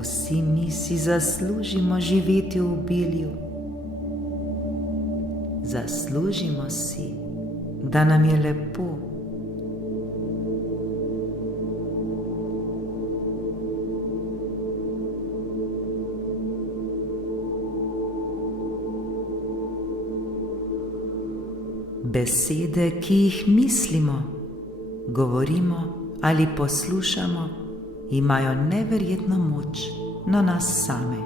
Vsi mi si zaslužimo živeti v obilju. Zaslužimo si, da nam je lepo. Besede, ki jih mislimo, govorimo ali poslušamo, imajo neverjetno moč na nas same.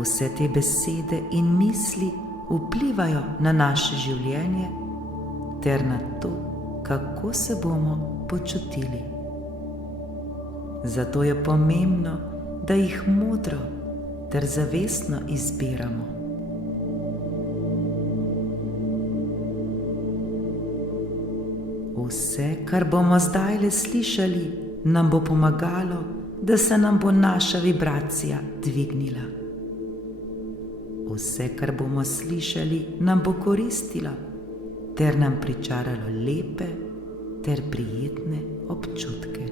Vse te besede in misli vplivajo na naše življenje ter na to, kako se bomo počutili. Zato je pomembno, da jih modro ter zavestno izbiramo. Vse, kar bomo zdajle slišali, nam bo pomagalo, da se nam bo naša vibracija dvignila. Vse, kar bomo slišali, nam bo koristilo ter nam pričaralo lepe ter prijetne občutke.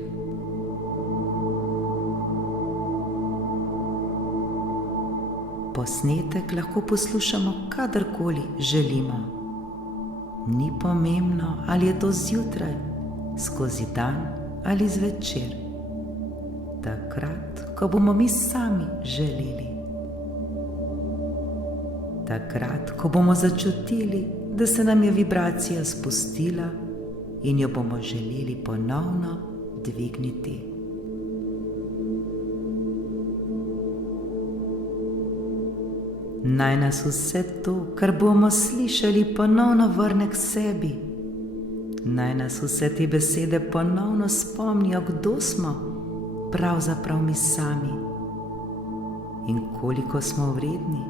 Posnetek lahko poslušamo kadarkoli želimo. Ni pomembno, ali je to zjutraj, skozi dan ali zvečer. Takrat, ko bomo mi sami želeli. Takrat, ko bomo začutili, da se nam je vibracija spustila in jo bomo želeli ponovno dvigniti. Naj nas vse to, kar bomo slišali, ponovno vrne k sebi. Naj nas vse te besede ponovno spomnijo, kdo smo pravzaprav mi sami in koliko smo vredni.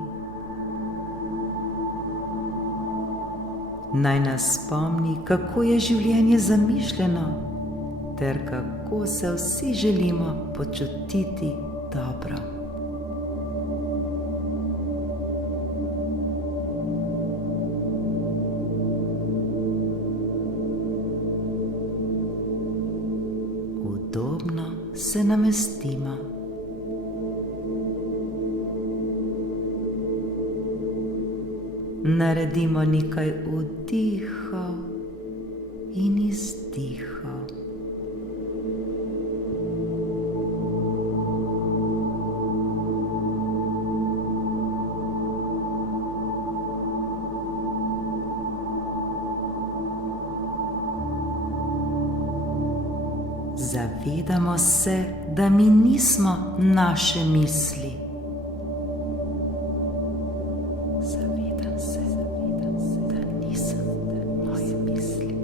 Naj nas spomni, kako je življenje zamišljeno ter kako se vsi želimo počutiti dobro. Udobno se namestimo. Naredimo nekaj vdihov in izdihov. Zavedamo se, da mi nismo naše misli. Zavedam se, da nisem moje misli.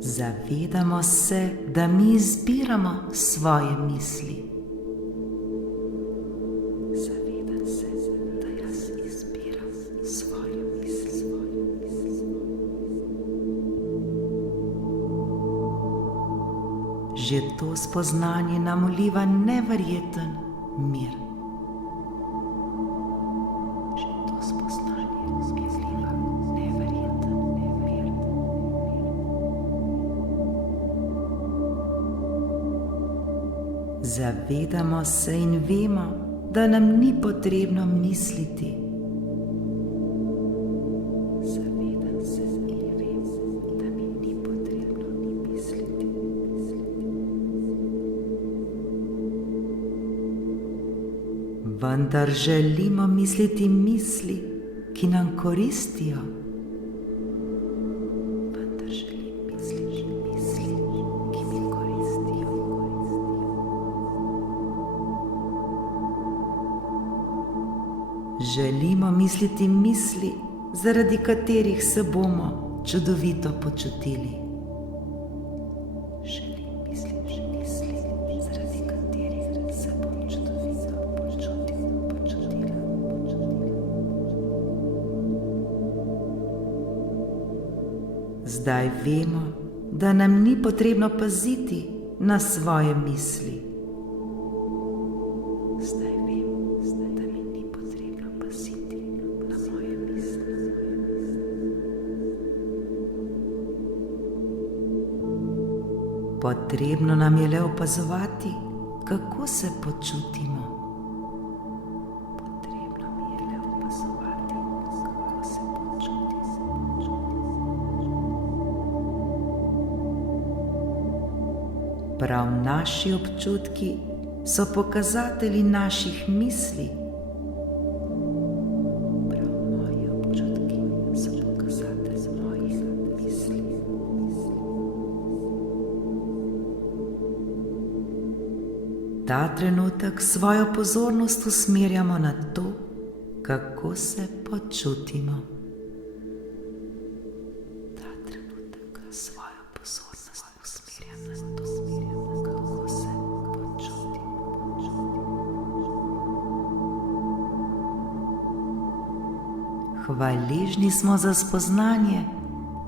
Zavedamo se, da mi izbiramo svoje misli. Že to spoznanje nam vliva neverjeten mir. Že to spoznanje vliva neverjeten mir. Zavedamo se in vemo, da nam ni potrebno misliti. Vendar želimo misliti misli, ki nam koristijo. Vendar želim misliti misli, ki mi koristijo. Želimo misliti misli, zaradi katerih se bomo čudovito počutili. Zdaj vemo, da nam ni potrebno paziti na svoje misli. Zdaj vem, da mi ni potrebno paziti na moje misli. Potrebno nam je le opazovati, kako se počutimo. Prav naši občutki so pokazatelji naših misli. Prav moji občutki so pokazatelji mojih misli. Ta trenutek svojo pozornost usmerjamo na to, kako se počutimo. Hvaležni smo za spoznanje,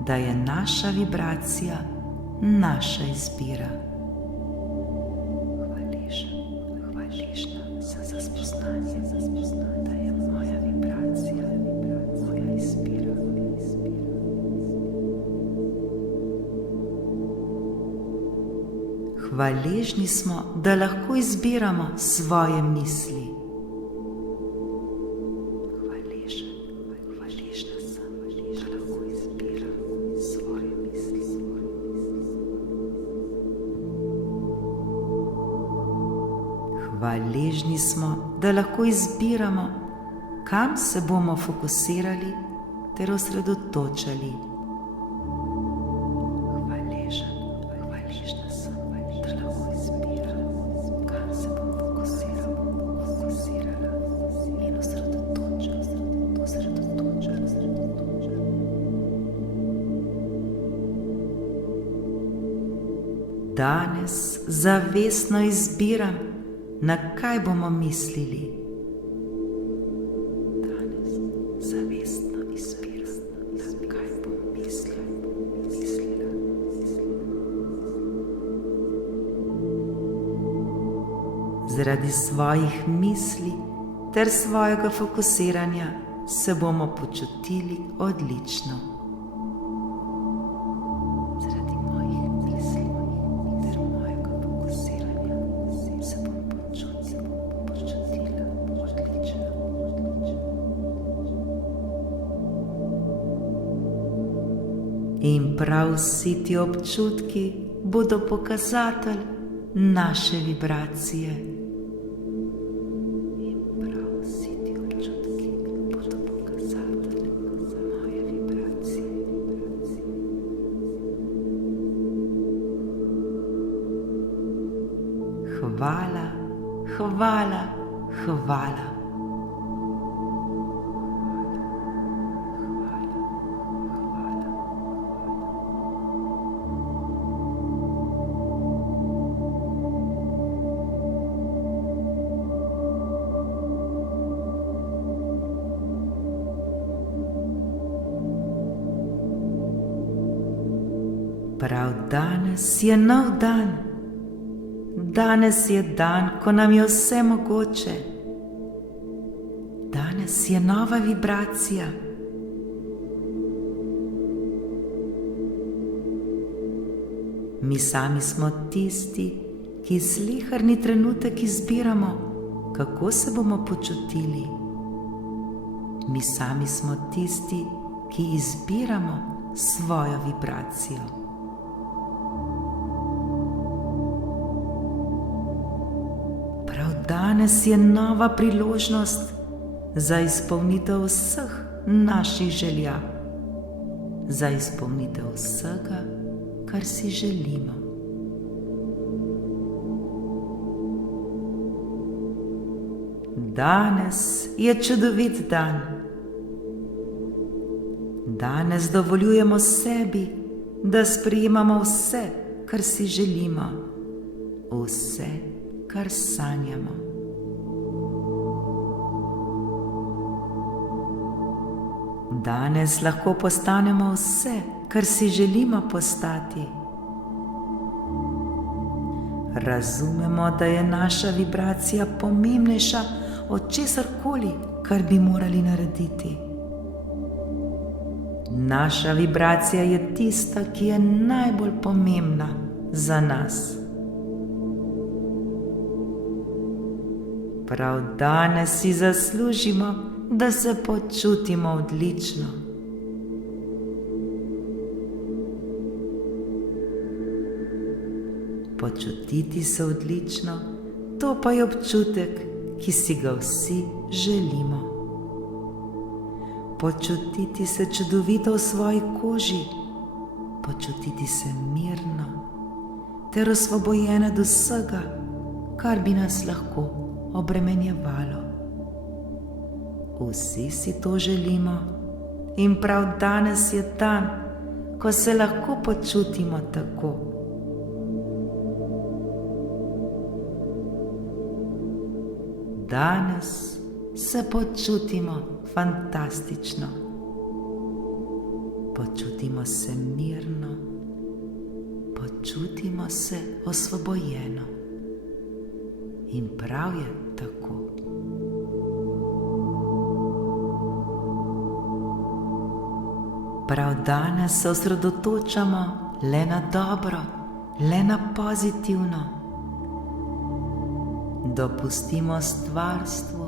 da je naša vibracija naša izbira. Hvaležna sem za spoznanje, da je moja vibracija moja izbira. Hvaležni smo, da lahko izbiramo svoje misli. Hvaležni smo, da lahko izbiramo, kam se bomo fokusirali ter osredotočali. Hvaležna sem, da lahko izbiram, kam se bom fokusirala in osredotočila. Danes zavestno izbiram, na kaj bomo mislili. Danes zavestno izbiram, na kaj bom mislila. Zaradi svojih misli ter svojega fokusiranja se bomo počutili odlično. In prav vsi ti občutki bodo pokazatelj naše vibracije. In prav vsi ti občutki bodo pokazatelj moje vibracije. Hvala, hvala, hvala. Prav danes je nov dan. Danes je dan, ko nam je vse mogoče. Danes je nova vibracija. Mi sami smo tisti, ki sleherni trenutek izbiramo, kako se bomo počutili. Mi sami smo tisti, ki izbiramo svojo vibracijo. Danes je nova priložnost za izpolnitev vseh naših želja, za izpolnitev vsega, kar si želimo. Danes je čudovit dan. Danes dovoljujemo sebi, da sprejemamo vse, kar si želimo, vse, kar sanjamo. Danes lahko postanemo vse, kar si želimo postati. Razumemo, da je naša vibracija pomembnejša od česarkoli, kar bi morali narediti. Naša vibracija je tista, ki je najbolj pomembna za nas. Prav danes si zaslužimo, da se počutimo odlično. Počutiti se odlično, to pa je občutek, ki si ga vsi želimo. Počutiti se čudovito v svoji koži, počutiti se mirno ter osvobojena od vsega, kar bi nas lahko obremenjevalo. Vsi si to želimo in prav danes je dan, ko se lahko počutimo tako. Danes se počutimo fantastično. Počutimo se mirno, počutimo se osvobojeno. In prav je tako. Prav danes se osredotočamo le na dobro, le na pozitivno. Dopustimo stvarstvu,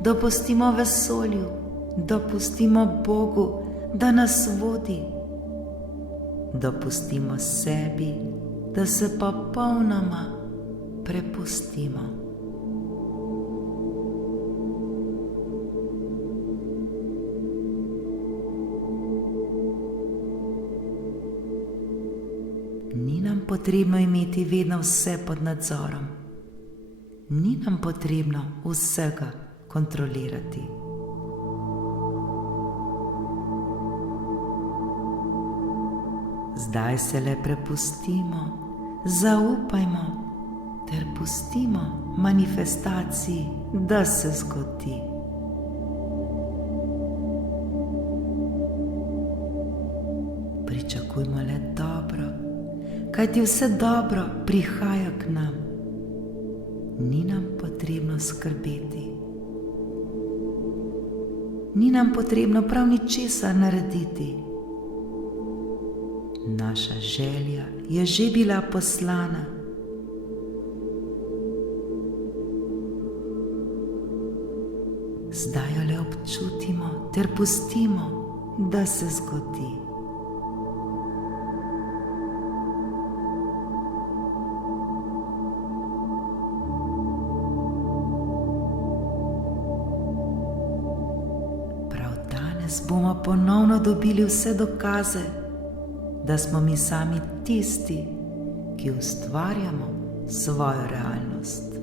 dopustimo vesolju, dopustimo Bogu, da nas vodi. Dopustimo sebi, da se popolnoma prepustimo. Ni nam potrebno imeti vedno vse pod nadzorom. Ni nam potrebno vsega kontrolirati. Zdaj se le prepustimo, zaupajmo ter pustimo manifestaciji, da se zgodi. Pričakujmo le dobro, kajti vse dobro prihaja k nam. Ni nam potrebno skrbeti. Ni nam potrebno prav ničesar narediti. Naša želja je že bila poslana. Zdaj jo le občutimo ter pustimo, da se zgodi. Bomo ponovno dobili vse dokaze, da smo mi sami tisti, ki ustvarjamo svojo realnost.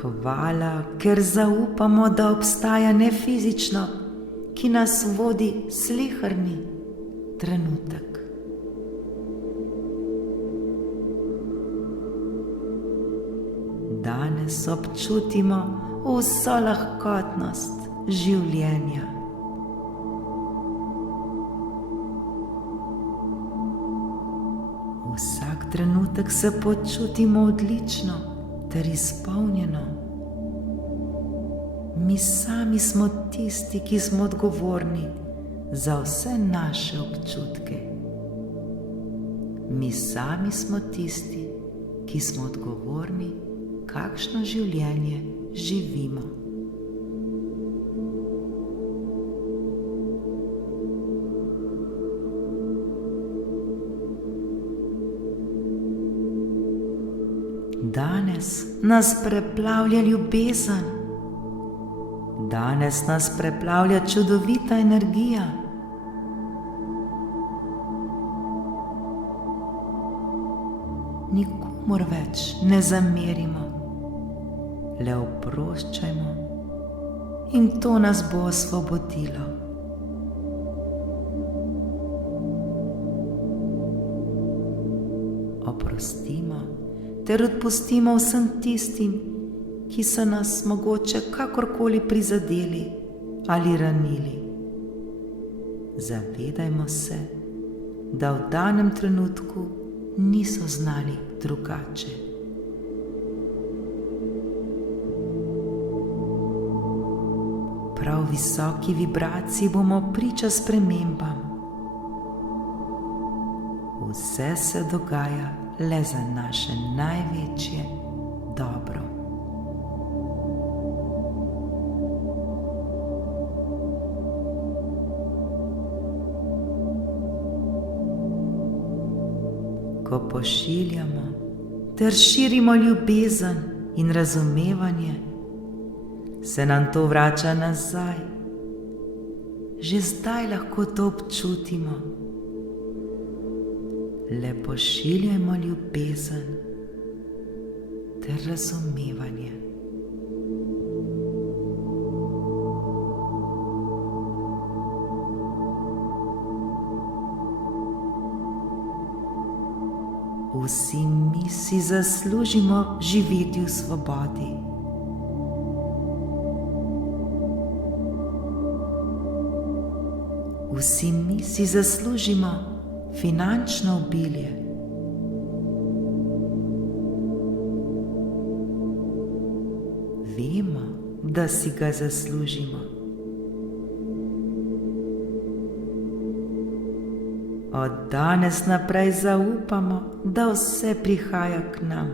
Hvala, ker zaupamo, da obstaja nefizično, ki nas vodi sleherni trenutek. Danes občutimo vso lahkotnost življenja. Vsak trenutek se počutimo odlično ter izpolnjeno. Mi sami smo tisti, ki smo odgovorni za vse naše občutke. Mi sami smo tisti, ki smo odgovorni, kakšno življenje živimo. Danes nas preplavlja ljubezen. Danes nas preplavlja čudovita energija. Nikomur več ne zamerimo. Le oproščajmo in to nas bo osvobodilo. Oprostimo ter odpustimo vsem tistim, ki so nas mogoče kakorkoli prizadeli ali ranili. Zavedajmo se, da v danem trenutku niso znali drugače. prav visoki vibraciji bomo priča spremembam. Vse se dogaja le za naše največje dobro. Ko pošiljamo ter širimo ljubezen in razumevanje, se nam to vrača nazaj. Že zdaj lahko to občutimo. Le pošiljajmo ljubezen ter razumevanje. Vsi mi si zaslužimo živeti v svobodi. Vsi mi si zaslužimo finančno obilje. Vemo, da si ga zaslužimo. Od danes naprej zaupamo, da vse prihaja k nam.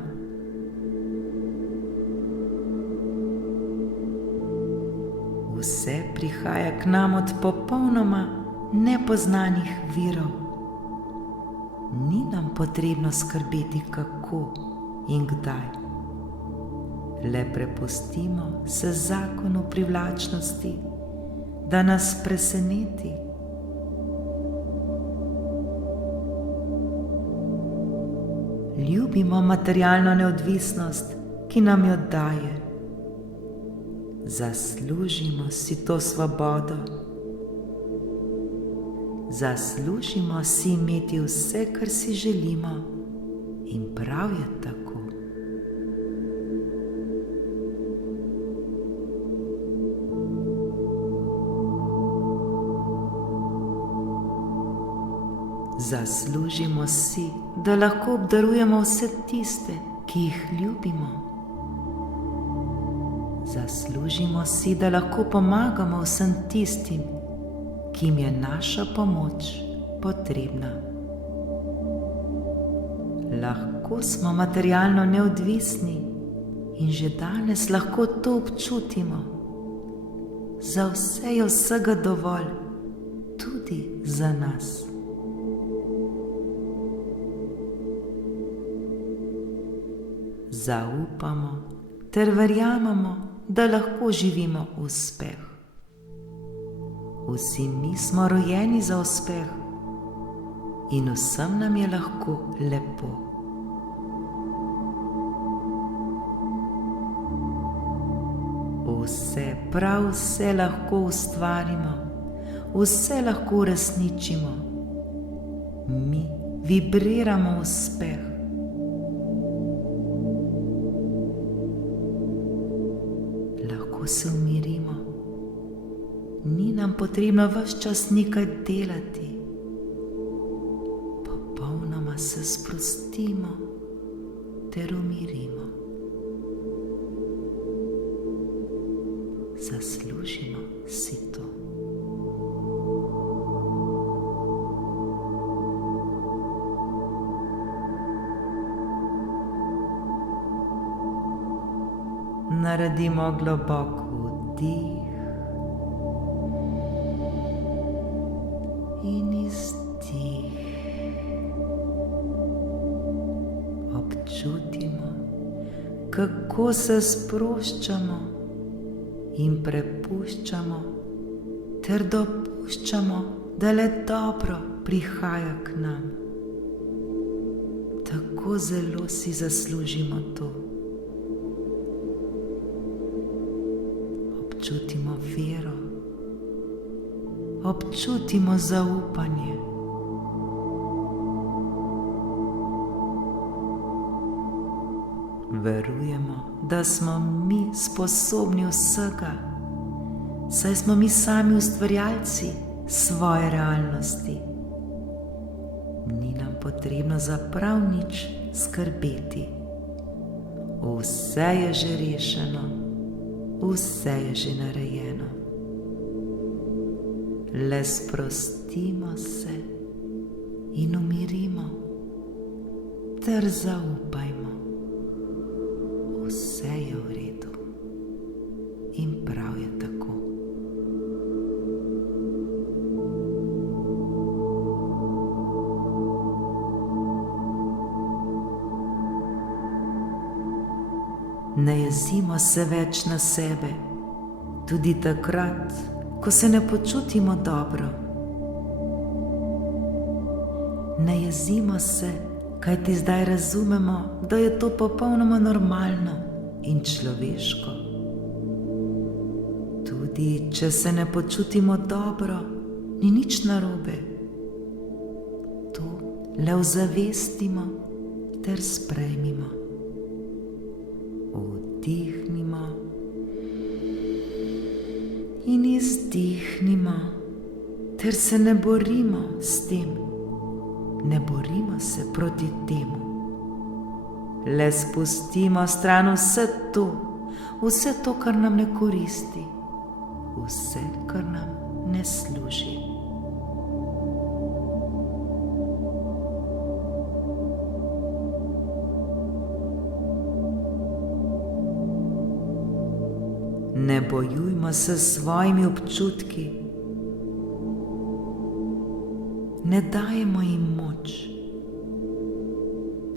Vse prihaja k nam od popolnoma nepoznanih virov. Ni nam potrebno skrbeti, kako in kdaj. Le prepustimo se zakonu privlačnosti, da nas preseneti. Ljubimo materialno neodvisnost, ki nam jo daje. Zaslužimo si to svobodo. Zaslužimo si imeti vse, kar si želimo, in prav je tako. Zaslužimo si, da lahko obdarujemo vse tiste, ki jih ljubimo. Zaslužimo si, da lahko pomagamo vsem tistim, ki jim je naša pomoč potrebna. Lahko smo materialno neodvisni in že danes lahko to občutimo. Za vse je vsega dovolj, tudi za nas. Zaupamo ter verjamemo, da lahko živimo uspeh. Vsi mi smo rojeni za uspeh in vsem nam je lahko lepo. Vse, prav vse lahko ustvarimo, vse lahko uresničimo. Mi vibriramo uspeh. Lahko se umirimo. Ni nam potrebno ves čas nekaj delati. Popolnoma se sprostimo ter umirimo. Zaslužimo si to. Naredimo globok vdih in izdih. Občutimo, kako se sproščamo in prepuščamo ter dopuščamo, da le dobro prihaja k nam. Tako zelo si zaslužimo to. Občutimo vero, občutimo zaupanje. Verujemo, da smo mi sposobni vsega, saj smo mi sami ustvarjalci svoje realnosti. Ni nam potrebno za prav nič skrbeti. Vse je že rešeno, vse je že narejeno. le sprostimo se in umirimo ter zaupajmo. Vse je v redu in prav je tako. Ne jezimo se več na sebe, tudi takrat, ko se ne počutimo dobro. Ne jezimo se, kajti zdaj razumemo, da je to popolnoma normalno in človeško. Tudi če se ne počutimo dobro, ni nič narobe. To le ozavestimo ter sprejmimo. Vdihnimo in izdihnimo, ter se ne borimo s tem. Ne borimo se proti temu. Le spustimo stran vse to, kar nam ne koristi, vse, kar nam ne služi. Ne bojujmo se s svojimi občutki. Ne dajemo jim moč.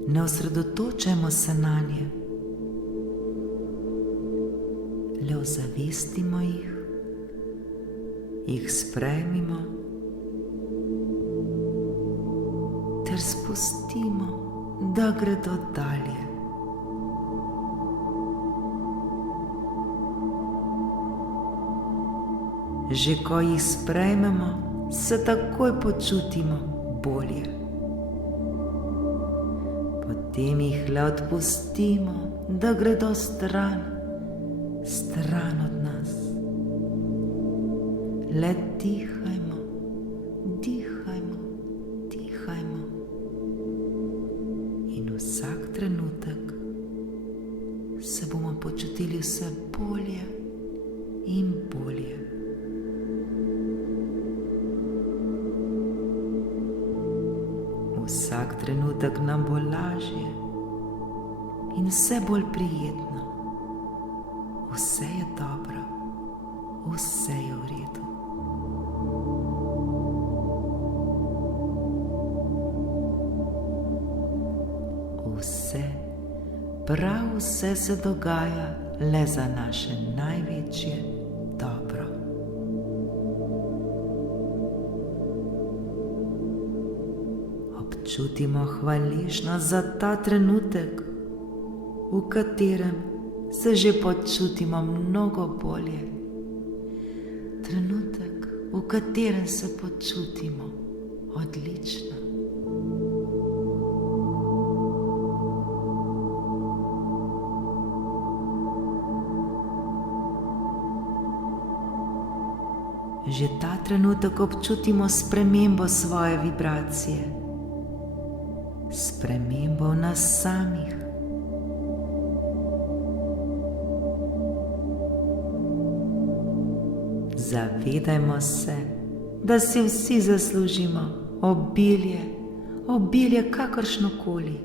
Ne osredotočajmo se nanje. Le ozavestimo jih sprejmimo ter spustimo, da gredo dalje. Že ko jih sprejmemo, se takoj počutimo bolje. Potem jih le odpustimo, da gredo stran od nas. Le dihajmo, dihajmo. In vsak trenutek se bomo počutili vse bolje in bolje. Vsak trenutek nam bo lažje in vse bolj prijetno. Vse je dobro, vse je v redu. Vse, prav vse se dogaja le za naše največje dobro. Občutimo hvaležnost za ta trenutek, v katerem se že počutimo mnogo bolje. Trenutek, v katerem se počutimo odlično. Že ta trenutek občutimo spremembo svoje vibracije, spremembo nas samih. Zavedajmo se, da si vsi zaslužimo obilje kakršnokoli.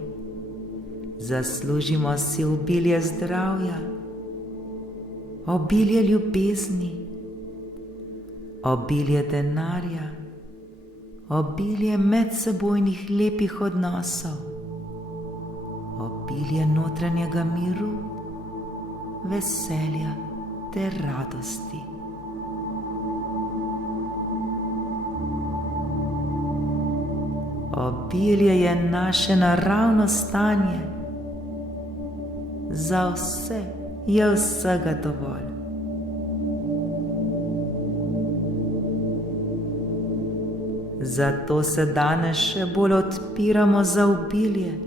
Zaslužimo si obilje zdravja, obilje ljubezni, obilje denarja, obilje medsebojnih lepih odnosov, obilje notranjega miru, veselja ter radosti. Obilje je naše naravno stanje. Za vse je vsega dovolj. Zato se danes še bolj odpiramo za obilje.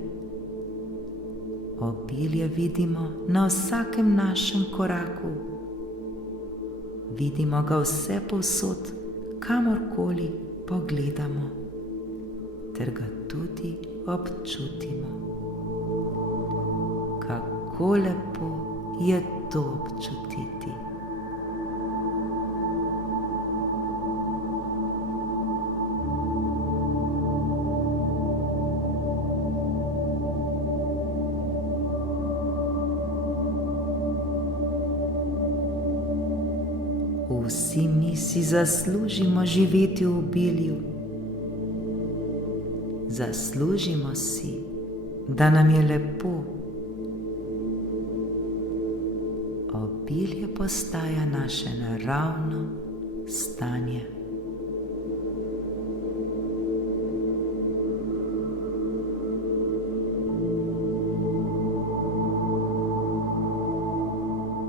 Obilje vidimo na vsakem našem koraku. Vidimo ga vse povsod, kamorkoli pogledamo, ter ga tudi občutimo. Kako lepo je to občutiti. Vsi mi si zaslužimo živeti v obilju. Zaslužimo si, da nam je lepo. Obilje postaja naše naravno stanje.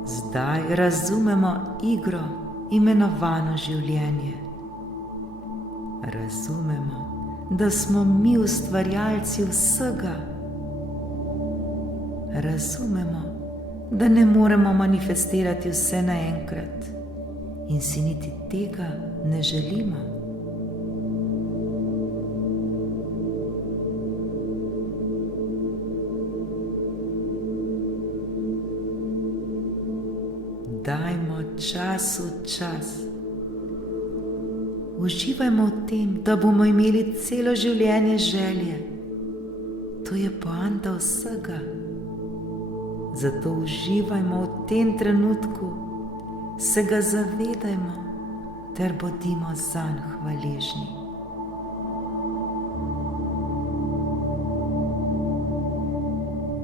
Zdaj razumemo igro, imenovano življenje. Razumemo, da smo mi ustvarjalci vsega. Razumemo, da ne moremo manifestirati vse naenkrat in si niti tega ne želimo. Dajmo času čas. Uživajmo v tem, da bomo imeli celo življenje želje. To je poanta vsega. Zato uživajmo v tem trenutku, se ga zavedajmo ter bodimo zanj hvaležni.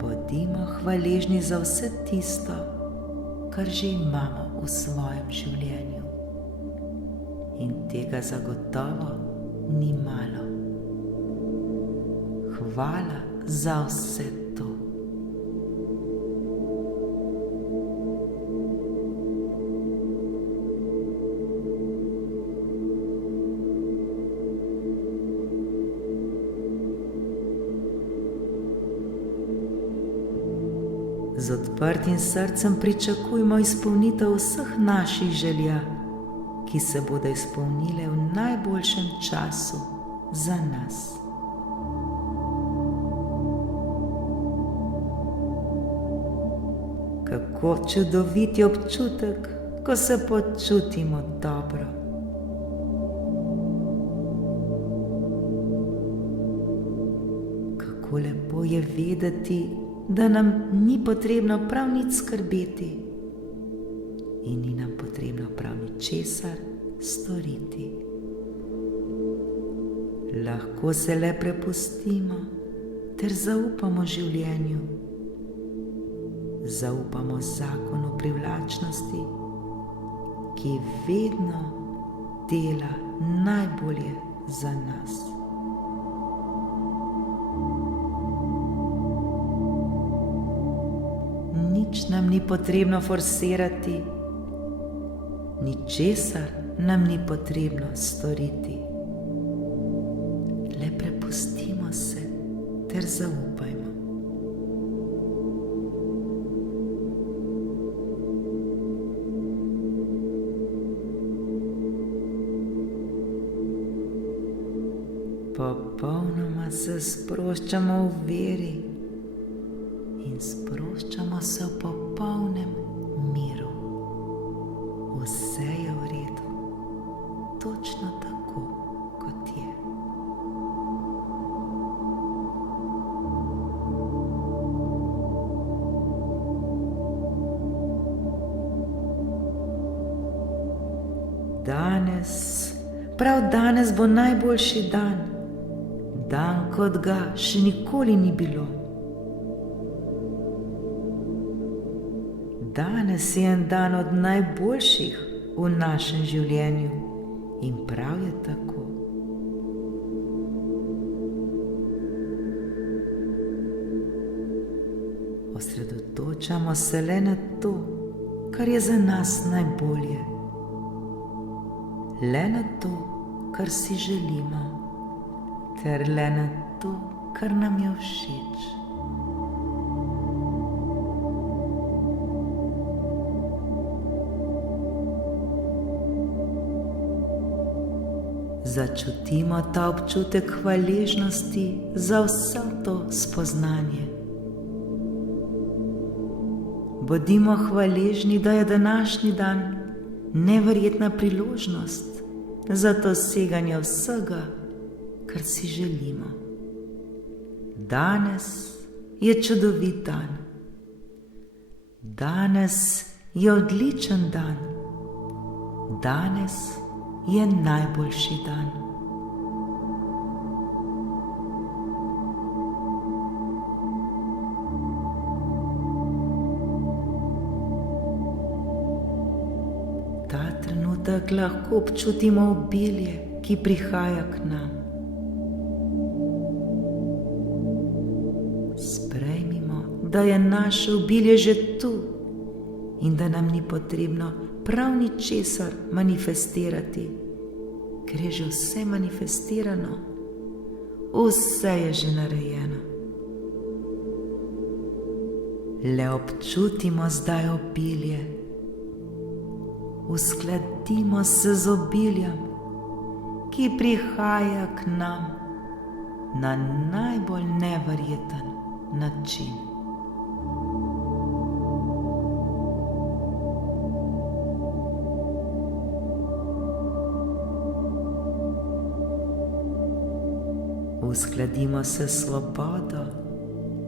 Bodimo hvaležni za vse tisto, kar že imamo v svojem življenju. In tega zagotovo ni malo. Hvala za vse to. Z odprtim srcem pričakujmo izpolnitev vseh naših želja, ki se bodo izpolnile v najboljšem času za nas. Kako čudovit je občutek, ko se počutimo dobro. Kako lepo je vedeti, da nam ni potrebno prav nič skrbeti in ni nam potrebno prav ničesar storiti. Lahko se le prepustimo ter zaupamo življenju. Zaupamo zakonu privlačnosti, ki vedno dela najbolje za nas. Nič nam ni potrebno forsirati, ničesar nam ni potrebno storiti. Le prepustimo se ter zaupajmo. Popolnoma se sproščamo v veri in sproščamo se v popolnem miru. Vse je v redu, točno tako, kot je. Danes, prav danes bo najboljši dan, dan, kot ga še nikoli ni bilo. Danes je en dan od najboljših v našem življenju in prav je tako. Osredotočamo se le na to, kar je za nas najbolje. Le na to, kar si želimo, ter le na to, kar nam je všeč. Začutimo ta občutek hvaležnosti za vse to spoznanje. Bodimo hvaležni, da je današnji dan neverjetna priložnost za doseganje vsega, kar si želimo. Danes je čudovit dan. Danes je odličen dan. Danes je najboljši dan. Ta trenutek lahko občutimo obilje, ki prihaja k nam. Sprejmimo, da je naše obilje že tu in da nam ni potrebno prav ničesar manifestirati, ker je že vse manifestirano, vse je že narejeno. Le občutimo zdaj obilje, uskladimo se z obiljem, ki prihaja k nam na najbolj neverjeten način. Uskladimo se s svobodo,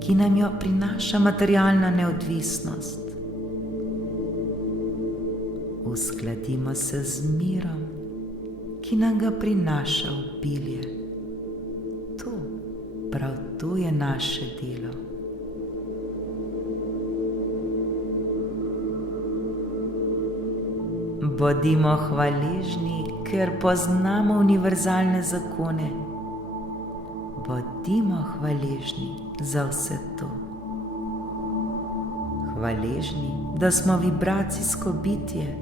ki nam jo prinaša materialna neodvisnost. Uskladimo se z mirom, ki nam ga prinaša obilje. Prav to je naše delo. Bodimo hvaležni, ker poznamo univerzalne zakone. Bodimo hvaležni za vse to. Hvaležni, da smo vibracijsko bitje.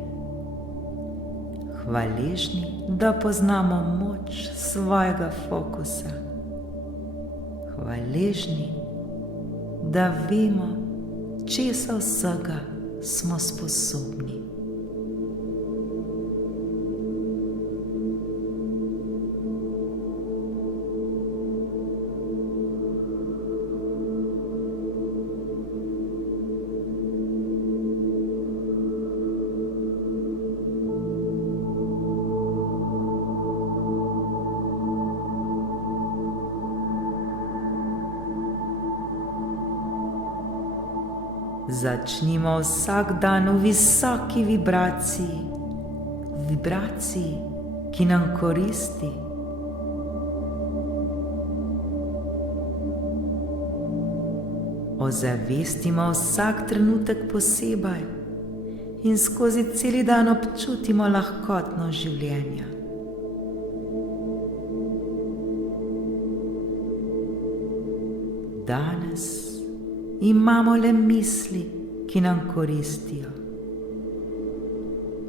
Hvaležni, da poznamo moč svojega fokusa. Hvaležni, da vemo, česa vsega smo sposobni. Začnimo vsak dan v visoki vibraciji, ki nam koristi. Ozavestimo vsak trenutek posebej in skozi celi dan občutimo lahkotno življenje. Danes imamo le misli, ki nam koristijo.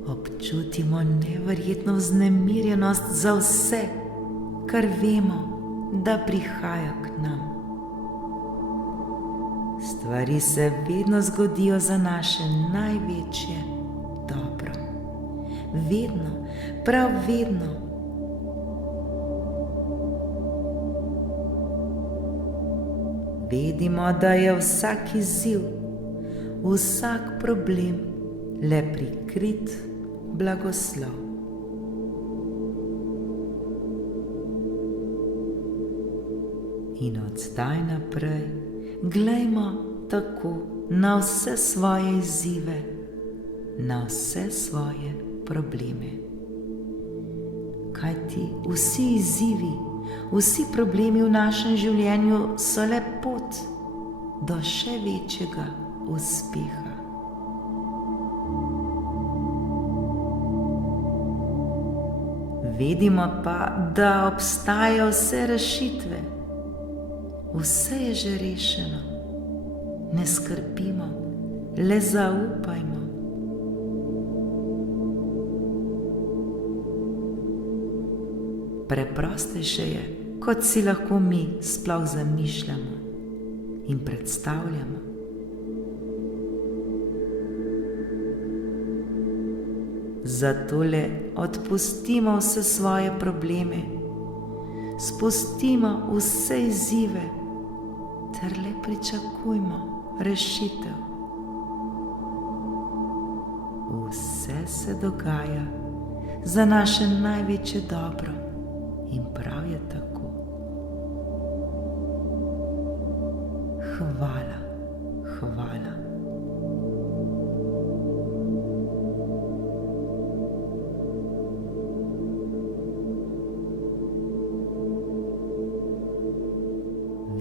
Občutimo neverjetno vznemirjenost za vse, kar vemo, da prihaja k nam. Stvari se vedno zgodijo za naše največje dobro. Vedno, prav vedno. Vedimo, da je vsak izziv, vsak problem le prikrit blagoslov. In od zdaj naprej glejmo tako na vse svoje izzive, na vse svoje probleme. Kajti vsi izzivi, vsi problemi v našem življenju so le pot do še večjega uspeha. Vedimo pa, da obstajajo vse rešitve. Vse je že rešeno. Ne skrbimo, le zaupajmo. Preprostejše je, kot si lahko mi sploh zamišljamo in predstavljamo. Zato le odpustimo vse svoje probleme, spustimo vse izzive ter le pričakujmo rešitev. Vse se dogaja za naše največje dobro. In prav je tako. Hvala, hvala.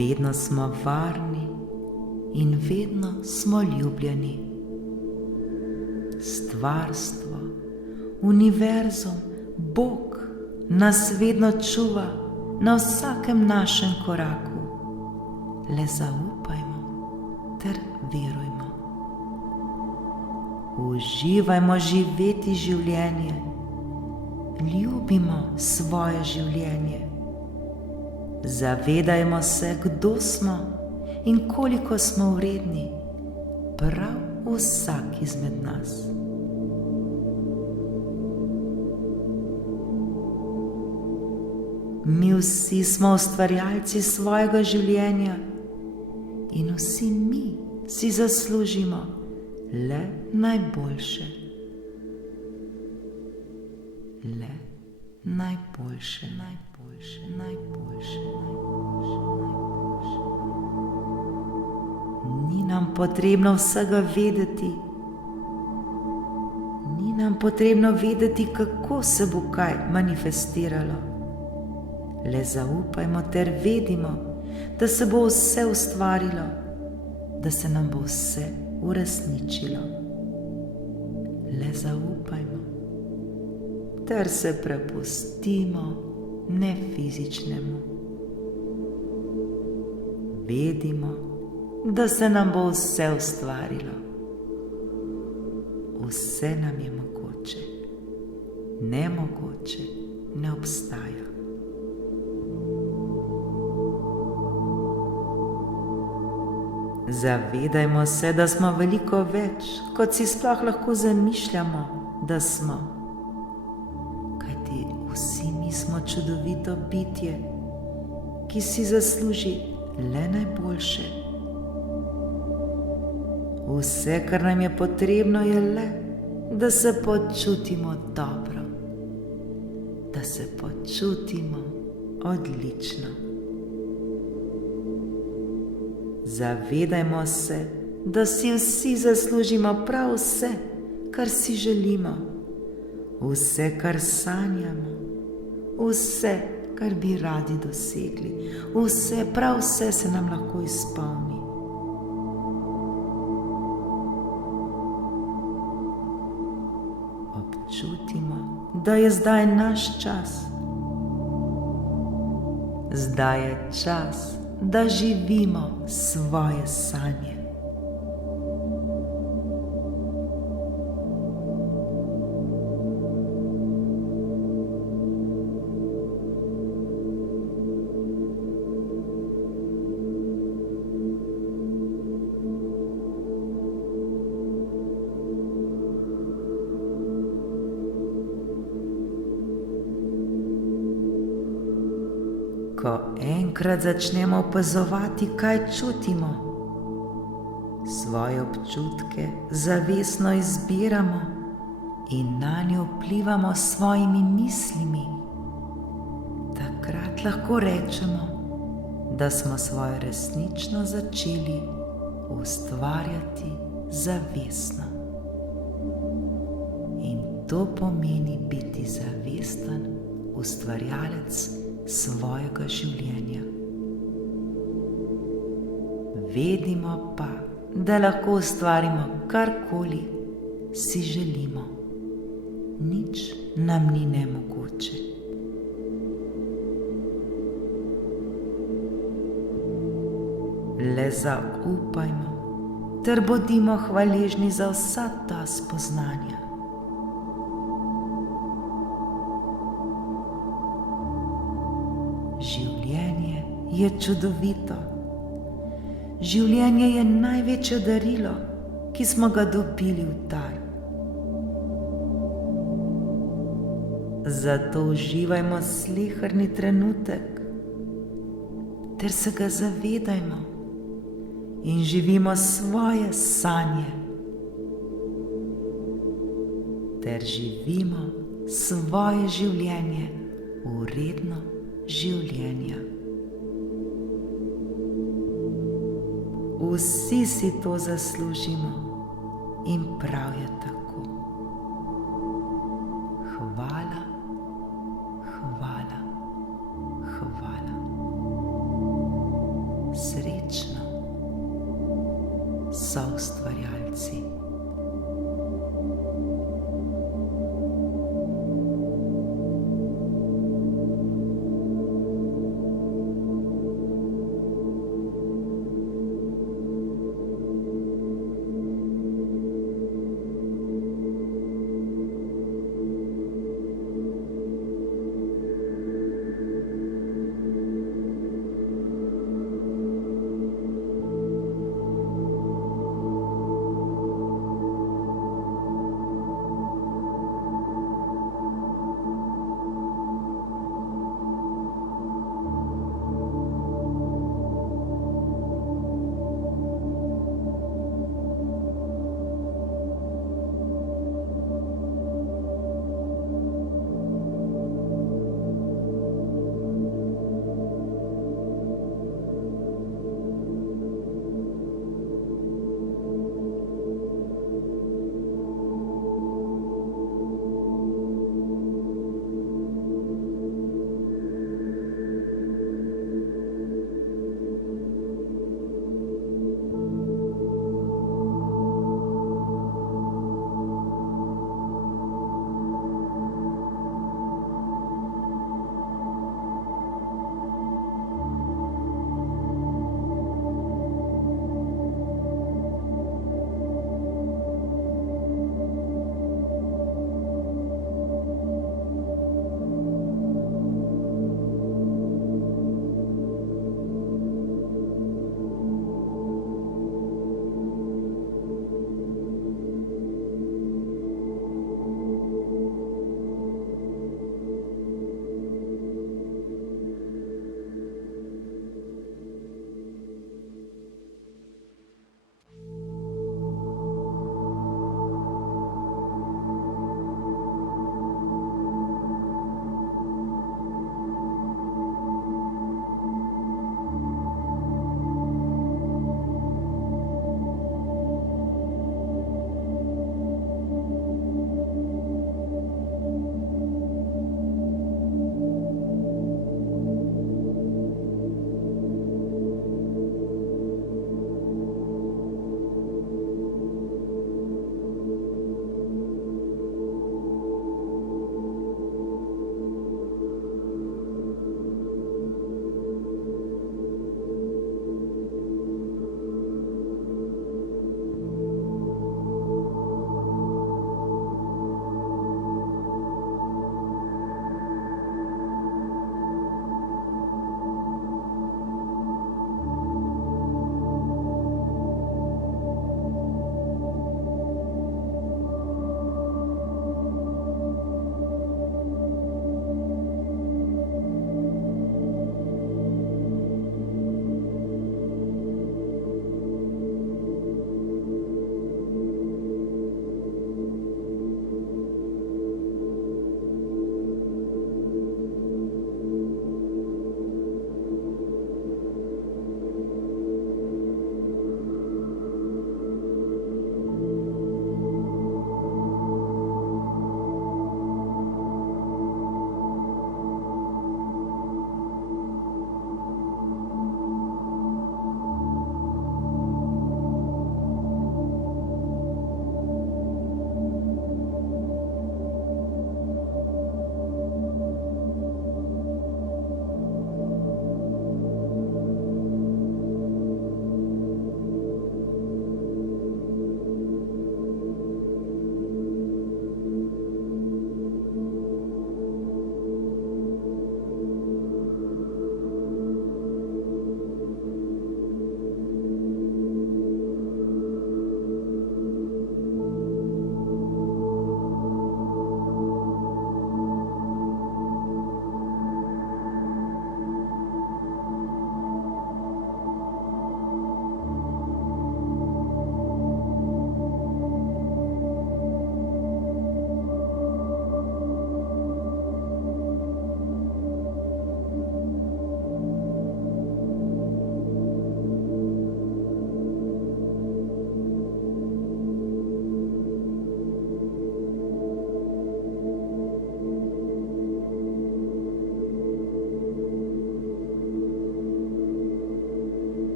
Vedno smo varni in vedno smo ljubljeni. Stvarstvo, univerzum, Bog nas vedno čuva na vsakem našem koraku. Le zaupajmo ter verujmo. Uživajmo živeti življenje, ljubimo svoje življenje. Zavedajmo se, kdo smo in koliko smo vredni, prav vsak izmed nas. Mi vsi smo ustvarjalci svojega življenja in vsi mi si zaslužimo le najboljše. Le najboljše, najboljše, najboljše, najboljše, najboljše. Ni nam potrebno vsega vedeti. Ni nam potrebno vedeti, kako se bo kaj manifestiralo. Le zaupajmo ter vedimo, da se bo vse ustvarilo, da se nam bo vse uresničilo. Le zaupajmo ter se prepustimo nefizičnemu. Vedimo, da se nam bo vse ustvarilo. Vse nam je mogoče. Nemogoče ne obstaja. Zavedajmo se, da smo veliko več, kot si sploh lahko zamišljamo, da smo. Kajti vsi mi smo čudovito bitje, ki si zasluži le najboljše. Vse, kar nam je potrebno, je le, da se počutimo dobro, da se počutimo odlično. Zavedajmo se, da si vsi zaslužimo prav vse, kar si želimo, vse, kar sanjamo, vse, kar bi radi dosegli, vse, prav vse se nam lahko izpolni. Občutimo, da je zdaj naš čas. Zdaj je čas, da živimo svoje sanje. Ko enkrat začnemo opazovati, kaj čutimo, svoje občutke zavestno izbiramo in nanje vplivamo s svojimi mislimi, takrat lahko rečemo, da smo svoje resnično začeli ustvarjati zavestno. In to pomeni biti zavesten ustvarjalec svojega življenja. Vedimo pa, da lahko ustvarimo karkoli si želimo. Nič nam ni nemogoče. Le zaupajmo ter bodimo hvaležni za vsa ta spoznanja. Življenje je čudovito. Življenje je največje darilo, ki smo ga dobili v dar. Zato uživajmo sleherni trenutek ter se ga zavedajmo in živimo svoje sanje. Ter živimo svoje življenje vredno življenja. Vsi si to zaslužimo in prav je tako. Hvala, hvala, hvala. srečno soustvarjalno.